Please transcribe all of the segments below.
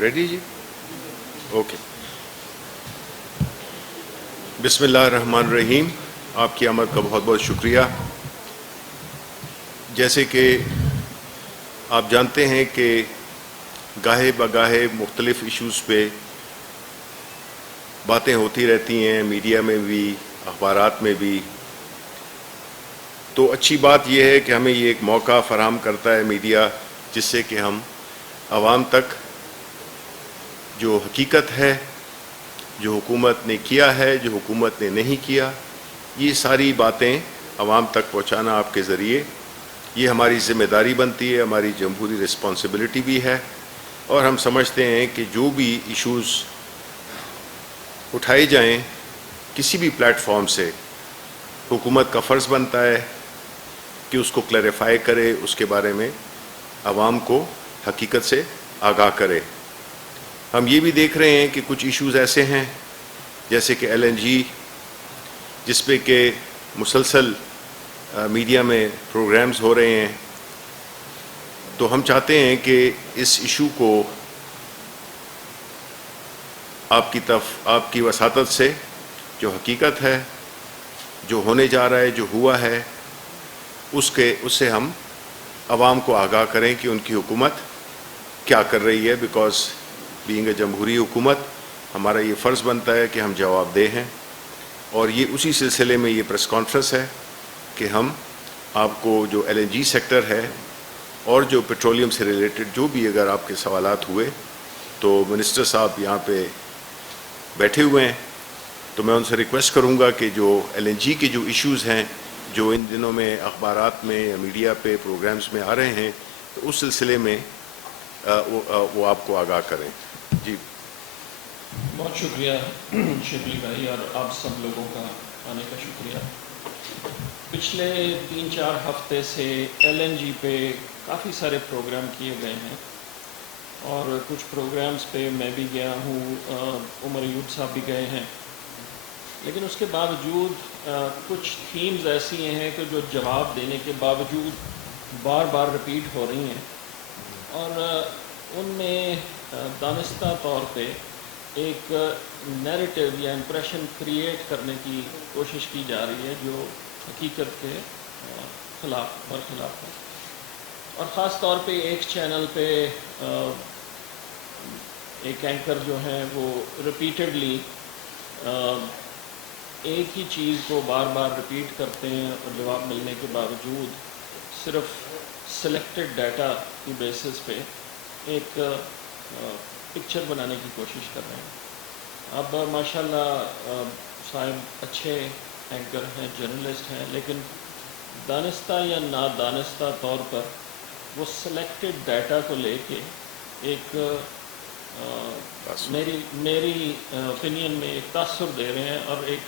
Ready جی؟ Okay. بسم اللہ الرحمن الرحیم. آپ کی آمد کا بہت بہت شکریہ. جیسے کہ آپ جانتے ہیں کہ گاہے بگاہے مختلف ایشوز پہ باتیں ہوتی رہتی ہیں، میڈیا میں بھی، اخبارات میں بھی. تو اچھی بات یہ ہے کہ ہمیں یہ ایک موقع فراہم کرتا ہے میڈیا، جس سے کہ ہم عوام تک جو حقیقت ہے، جو حکومت نے کیا ہے، جو حکومت نے نہیں کیا، یہ ساری باتیں عوام تک پہنچانا آپ کے ذریعے، یہ ہماری ذمہ داری بنتی ہے، ہماری جمہوری رسپانسبلٹی بھی ہے. اور ہم سمجھتے ہیں کہ جو بھی ایشوز اٹھائے جائیں کسی بھی پلیٹ فارم سے، حکومت کا فرض بنتا ہے کہ اس کو کلیریفائی کرے، اس کے بارے میں عوام کو حقیقت سے آگاہ کرے. ہم یہ بھی دیکھ رہے ہیں کہ کچھ ایشوز ایسے ہیں جیسے کہ LNG، جس پہ کہ مسلسل میڈیا میں پروگرامز ہو رہے ہیں. تو ہم چاہتے ہیں کہ اس ایشو کو آپ کی وساطت سے جو حقیقت ہے، جو ہونے جا رہا ہے، جو ہوا ہے، اس سے ہم عوام کو آگاہ کریں کہ ان کی حکومت کیا کر رہی ہے. بیکاز بینگ اے جمہوری حکومت ہمارا یہ فرض بنتا ہے کہ ہم جواب دہ ہیں. اور یہ اسی سلسلے میں یہ پریس کانفرنس ہے کہ ہم آپ کو جو LNG سیکٹر ہے اور جو پیٹرولیم سے ریلیٹڈ جو بھی اگر آپ کے سوالات ہوئے، تو منسٹر صاحب یہاں پہ بیٹھے ہوئے ہیں، تو میں ان سے ریکویسٹ کروں گا کہ جو LNG کے جو ایشوز ہیں جو ان دنوں میں اخبارات میں یا میڈیا پہ پروگرامز میں آ رہے ہیں، تو اس سلسلے میں وہ آپ کو آگاہ کریں. جی بہت شکریہ شبلی بھائی، اور آپ سب لوگوں کا آنے کا شکریہ. پچھلے 3-4 ہفتے سے LNG پہ کافی سارے پروگرام کیے گئے ہیں، اور کچھ پروگرامز پہ میں بھی گیا ہوں، عمر ایوب صاحب بھی گئے ہیں. لیکن اس کے باوجود کچھ تھیمز ایسی ہیں کہ جو جواب دینے کے باوجود بار بار رپیٹ ہو رہی ہیں، اور ان میں دانستہ طور پہ ایک نیریٹو یا امپریشن کریٹ کرنے کی کوشش کی جا رہی ہے جو حقیقت کے برخلاف ہے. اور خاص طور پہ ایک چینل پہ ایک اینکر جو ہیں وہ ریپیٹڈلی ایک ہی چیز کو بار بار رپیٹ کرتے ہیں، اور جواب ملنے کے باوجود صرف سلیکٹڈ ڈیٹا کی بیسس پہ ایک پکچر بنانے کی کوشش کر رہے ہیں. اب ماشاءاللہ صاحب اچھے اینکر ہیں، جرنلسٹ ہیں، لیکن دانستہ یا نادانستہ طور پر وہ سلیکٹڈ ڈیٹا کو لے کے ایک میری اوپینین میں ایک تاثر دے رہے ہیں، اور ایک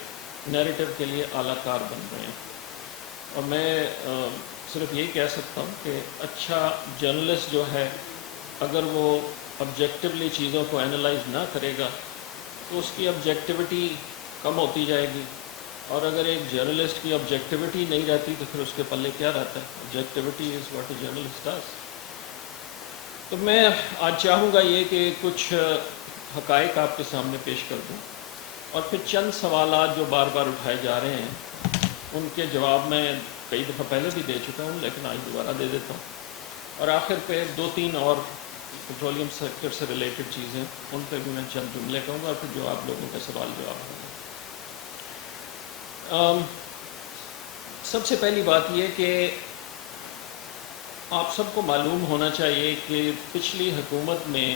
نیریٹو کے لیے اعلیٰ کار بن رہے ہیں. اور میں صرف یہی کہہ سکتا ہوں کہ اچھا جرنلسٹ جو ہے، اگر وہ آبجیکٹیولی چیزوں کو اینالائز نہ کرے گا تو اس کی آبجیکٹیوٹی کم ہوتی جائے گی. اور اگر ایک جرنلسٹ کی آبجیکٹیوٹی نہیں رہتی تو پھر اس کے پلے کیا رہتا ہے؟ Objectivity is what a journalist does. تو میں آج چاہوں گا یہ کہ کچھ حقائق آپ کے سامنے پیش کر دوں، اور پھر چند سوالات جو بار بار اٹھائے جا رہے ہیں ان کے جواب میں کئی دفعہ پہلے بھی دے چکا ہوں، لیکن آج دوبارہ دے دیتا ہوں. اور آخر پہ 2-3 اور پیٹرولیم سیکٹر سے ریلیٹڈ چیزیں، ان پہ بھی میں چند جملے کہوں گا، اور پھر جو آپ لوگوں کے سوال جواب ہوں گے. سب سے پہلی بات یہ کہ آپ سب کو معلوم ہونا چاہیے کہ پچھلی حکومت میں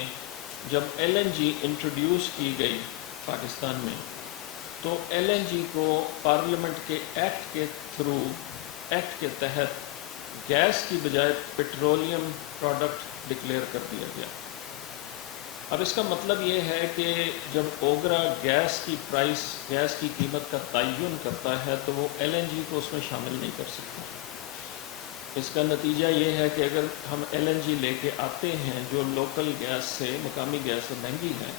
جب LNG انٹروڈیوس کی گئی پاکستان میں، تو LNG کو پارلیمنٹ کے ایکٹ کے تحت گیس کی بجائے پیٹرولیم پروڈکٹ ڈکلیئر کر دیا گیا. اب اس کا مطلب یہ ہے کہ جب اوگرا گیس کی قیمت کا تعین کرتا ہے تو وہ LNG کو اس میں شامل نہیں کر سکتا. اس کا نتیجہ یہ ہے کہ اگر ہم LNG لے کے آتے ہیں جو لوکل گیس سے، مقامی گیس سے مہنگی ہے،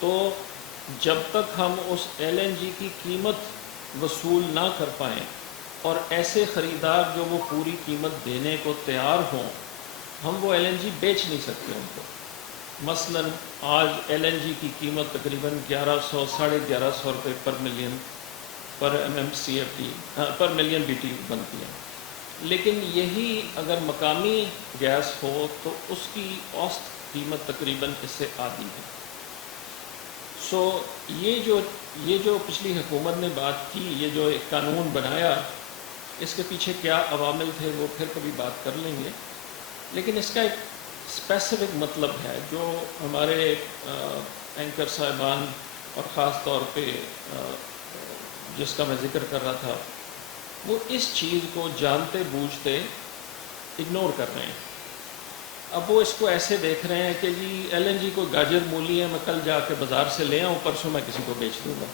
تو جب تک ہم اس LNG کی قیمت وصول نہ کر پائیں اور ایسے خریدار جو وہ پوری قیمت دینے کو تیار ہوں، ہم وہ LNG بیچ نہیں سکتے ان کو. مثلا آج ایل این جی کی قیمت تقریباً 1100 1150 روپے per million per M M C F T per million B T بنتی ہے، لیکن یہی اگر مقامی گیس ہو تو اس کی اوسط قیمت تقریباً اس سے آدھی ہے۔ سو یہ جو پچھلی حکومت نے بات کی، یہ جو ایک قانون بنایا، اس کے پیچھے کیا عوامل تھے وہ پھر کبھی بات کر لیں گے، لیکن اس کا ایک اسپیسیفک مطلب ہے جو ہمارے اینکر صاحبان اور خاص طور پہ جس کا میں ذکر کر رہا تھا، وہ اس چیز کو جانتے بوجھتے اگنور کر رہے ہیں۔ اب وہ اس کو ایسے دیکھ رہے ہیں کہ جی ایل این جی کو گاجر مولی ہے، میں کل جا کے بازار سے لے آؤں، پرسوں میں کسی کو بیچ دوں گا۔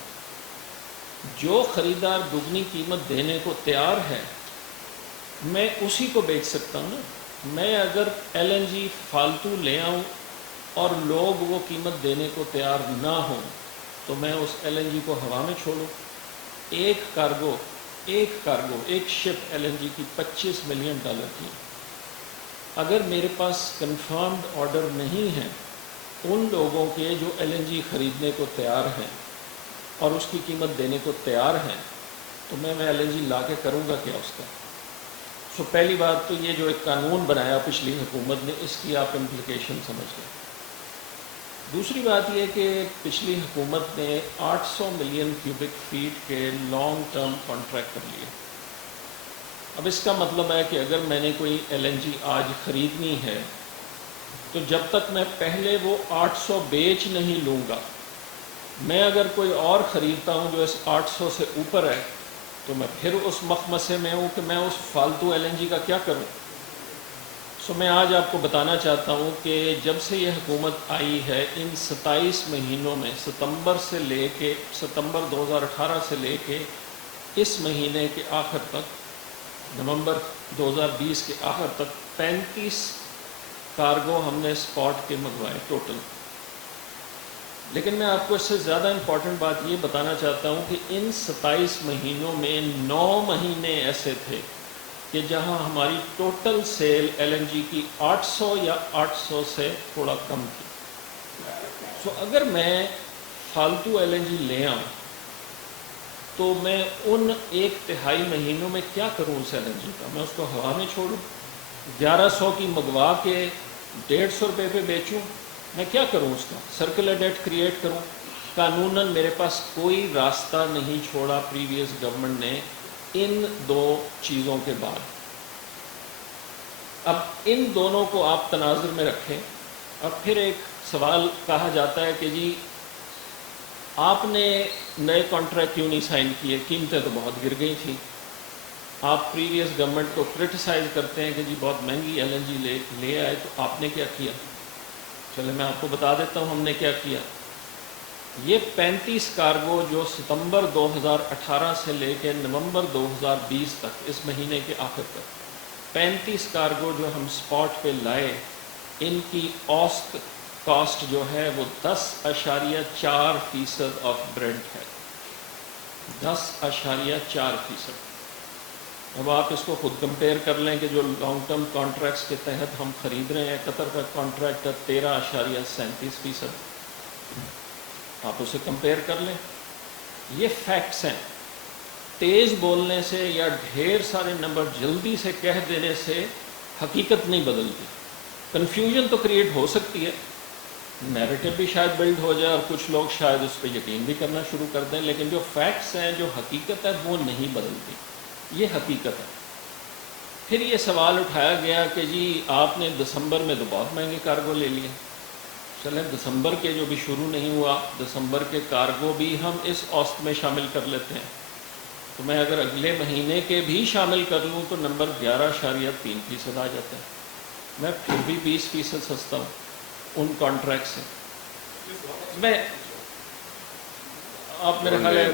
جو خریدار دگنی قیمت دینے کو تیار ہے میں اسی کو بیچ سکتا ہوں نا۔ میں اگر ایل این جی فالتو لے آؤں اور لوگ وہ قیمت دینے کو تیار نہ ہوں تو میں اس ایل این جی کو ہوا میں چھوڑوں۔ ایک کارگو ایک شپ ایل این جی کی $25 ملین کی، اگر میرے پاس کنفرمڈ آرڈر نہیں ہے ان لوگوں کے جو ایل این جی خریدنے کو تیار ہیں اور اس کی قیمت دینے کو تیار ہیں، تو میں ایل این جی لا کے کروں گا کیا اس کا؟ سو پہلی بات تو یہ جو ایک قانون بنایا پچھلی حکومت نے، اس کی آپ امپلیکیشن سمجھ لیں۔ دوسری بات یہ کہ پچھلی حکومت نے 800 ملین کیوبک فیٹ کے لانگ ٹرم کانٹریکٹ کر لیے۔ اب اس کا مطلب ہے کہ اگر میں نے کوئی ایل این جی آج خریدنی ہے تو جب تک میں پہلے وہ 800 بیچ نہیں لوں گا، میں اگر کوئی اور خریدتا ہوں جو اس 800 سے اوپر ہے تو میں پھر اس مخمسے میں ہوں کہ میں اس فالتو ایل این جی کا کیا کروں۔ سو میں آج آپ کو بتانا چاہتا ہوں کہ جب سے یہ حکومت آئی ہے ان 27 مہینوں میں ستمبر 2018 سے لے کے اس مہینے کے آخر تک، نومبر 2020 کے آخر تک 35 کارگو ہم نے اسپاٹ کے منگوائے ٹوٹل۔ لیکن میں آپ کو اس سے زیادہ امپورٹنٹ بات یہ بتانا چاہتا ہوں کہ ان 27 مہینوں میں 9 مہینے ایسے تھے کہ جہاں ہماری total sale L N G کی 800 یا 800 سے تھوڑا کم تھی۔ سو اگر میں فالتو ایل این جی لے آؤں تو میں ان 1/3 مہینوں میں کیا کروں اس ایل این جی کا؟ میں اس کو ہوا میں چھوڑوں، 1100 کی منگوا کے 150 روپے پہ بیچوں؟ میں کیا کروں اس کا؟ سرکولر ڈیٹ کریٹ کروں؟ قانوناً میرے پاس کوئی راستہ نہیں چھوڑا پریویس گورنمنٹ نے ان دو چیزوں کے بعد۔ اب ان دونوں کو آپ تناظر میں رکھیں اور پھر ایک سوال کہا جاتا ہے کہ جی آپ نے نئے کانٹریکٹ کیوں نہیں سائن کیے، قیمتیں تو بہت گر گئی تھیں۔ آپ پریویس گورنمنٹ کو کرٹیسائز کرتے ہیں کہ جی بہت مہنگی ایل این جی لے آئے، تو آپ نے کیا کیا؟ چلے میں آپ کو بتا دیتا ہوں ہم نے کیا کیا۔ یہ 35 کارگو جو ستمبر 2018 سے لے کے نومبر 2020 تک، اس مہینے کے آخر تک 35 کارگو جو ہم اسپاٹ پہ لائے، ان کی اوسط کاسٹ جو ہے وہ 10.4% آف برنٹ ہے، 10.4%۔ اب آپ اس کو خود کمپیئر کر لیں کہ جو لانگ ٹرم کانٹریکٹس کے تحت ہم خرید رہے ہیں، قطر کا کانٹریکٹ ہے 13.37%، آپ اسے کمپیئر کر لیں۔ یہ فیکٹس ہیں، تیز بولنے سے یا ڈھیر سارے نمبر جلدی سے کہہ دینے سے حقیقت نہیں بدلتی۔ کنفیوژن تو کریٹ ہو سکتی ہے، نیریٹو بھی شاید بلڈ ہو جائے اور کچھ لوگ شاید اس پہ یقین بھی کرنا شروع کر دیں، لیکن جو فیکٹس ہیں، جو حقیقت ہے، وہ نہیں بدلتی، یہ حقیقت ہے۔ پھر یہ سوال اٹھایا گیا کہ جی آپ نے دسمبر میں تو بہت مہنگے کارگو لے لیے۔ چلیں دسمبر کے جو بھی شروع نہیں ہوا، دسمبر کے کارگو بھی ہم اس اوسط میں شامل کر لیتے ہیں، تو میں اگر اگلے مہینے کے بھی شامل کر لوں تو نمبر 11.3% آ جاتا ہے۔ میں پھر بھی 20% سستا ہوں ان کانٹریکٹ سے۔ میں آپ میرے خیال ہے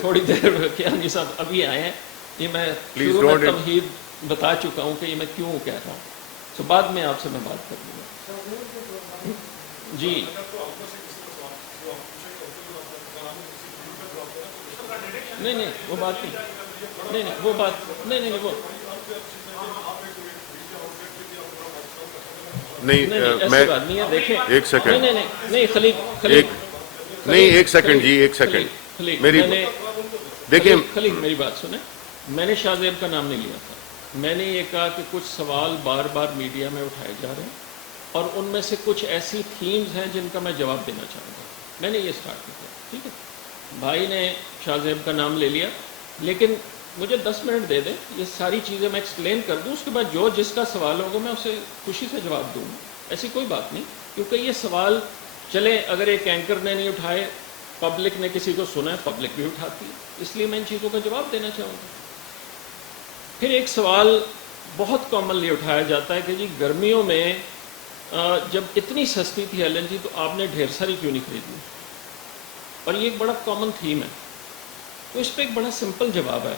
تھوڑی دیر کیا نہیں صاحب ابھی آئے ہیں، یہ میں شروع میں تمہید بتا چکا ہوں کہ یہ میں کیوں کہہ رہا ہوں، تو بعد میں آپ سے میں بات کر لوں گا۔ جی نہیں وہ بات نہیں، وہ بات نہیں، وہ نہیں ایسی میں بات نہیں ہے. دیکھیں ایک سیکنڈ نہیں خلیق نہیں ایک سیکنڈ جی ایک سیکنڈ میری دیکھیں خلیق میری بات سنیں. میں نے شاہ زیب کا نام نہیں لیا تھا. میں نے یہ کہا کہ کچھ سوال بار بار میڈیا میں اٹھائے جا رہے ہیں اور ان میں سے کچھ ایسی تھیمز ہیں جن کا میں جواب دینا چاہوں گا. میں نے یہ اسٹارٹ کیا. ٹھیک ہے, بھائی نے شاہ زیب کا نام لے لیا, لیکن مجھے 10 منٹ دے دیں, یہ ساری چیزیں میں ایکسپلین کر دوں, اس کے بعد جو جس کا سوال ہوگا میں اسے خوشی سے جواب دوں گا. ایسی کوئی بات نہیں, کیونکہ یہ سوال چلیں اگر ایک اینکر نے نہیں اٹھائے, پبلک نے کسی کو سنا ہے, پبلک بھی اٹھاتی ہے, اس لیے میں ان چیزوں کا جواب دینا چاہوں گا. پھر ایک سوال بہت کامنلی اٹھایا جاتا ہے کہ جی گرمیوں میں جب اتنی سستی تھی ایل این جی تو آپ نے ڈھیر ساری کیوں نہیں خریدی, اور یہ ایک بڑا کامن تھیم ہے. تو اس پہ ایک بڑا سمپل جواب ہے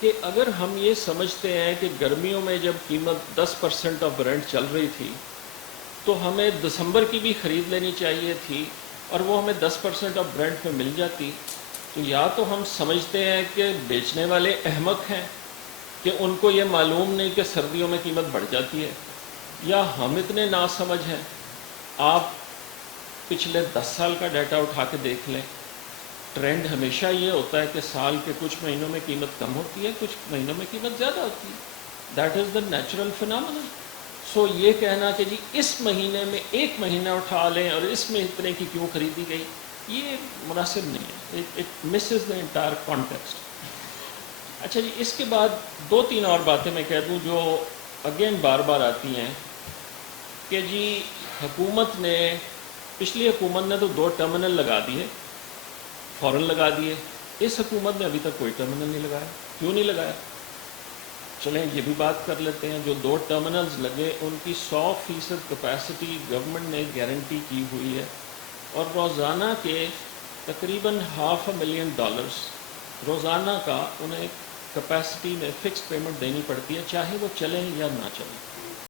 کہ اگر ہم یہ سمجھتے ہیں کہ گرمیوں میں جب قیمت 10% آف برنٹ چل رہی تھی تو ہمیں دسمبر کی بھی خرید لینی چاہیے تھی اور وہ ہمیں 10% آف برنٹ میں مل جاتی, تو یا تو ہم سمجھتے ہیں کہ بیچنے والے احمق ہیں کہ ان کو یہ معلوم نہیں کہ سردیوں میں قیمت بڑھ جاتی ہے, یا ہم اتنے ناسمجھ ہیں. آپ پچھلے 10 سال کا ڈیٹا اٹھا کے دیکھ لیں, ٹرینڈ ہمیشہ یہ ہوتا ہے کہ سال کے کچھ مہینوں میں قیمت کم ہوتی ہے, کچھ مہینوں میں قیمت زیادہ ہوتی ہے. That is the natural phenomena. So یہ کہنا کہ جی اس مہینے میں ایک مہینہ اٹھا لیں اور اس میں اتنے کی کیوں خریدی گئی, یہ مناسب نہیں ہے. It Mrs the entire context. اچھا جی, اس کے بعد 2-3 اور باتیں میں کہہ دوں جو اگین بار بار آتی ہیں کہ جی حکومت نے, پچھلی حکومت نے تو 2 ٹرمینل لگا دیے, فوراً لگا دیے. اس حکومت نے ابھی تک کوئی ٹرمینل نہیں لگایا. کیوں نہیں لگایا؟ چلیں یہ بھی بات کر لیتے ہیں. جو 2 ٹرمینلز لگے ان کی 100% کیپیسٹی گورنمنٹ نے گارنٹی کی ہوئی ہے, اور روزانہ کے تقریباً $500,000 روزانہ کا انہیں کیپیسٹی میں فکس پیمنٹ دینی پڑتی ہے, چاہے وہ چلیں یا نہ چلیں.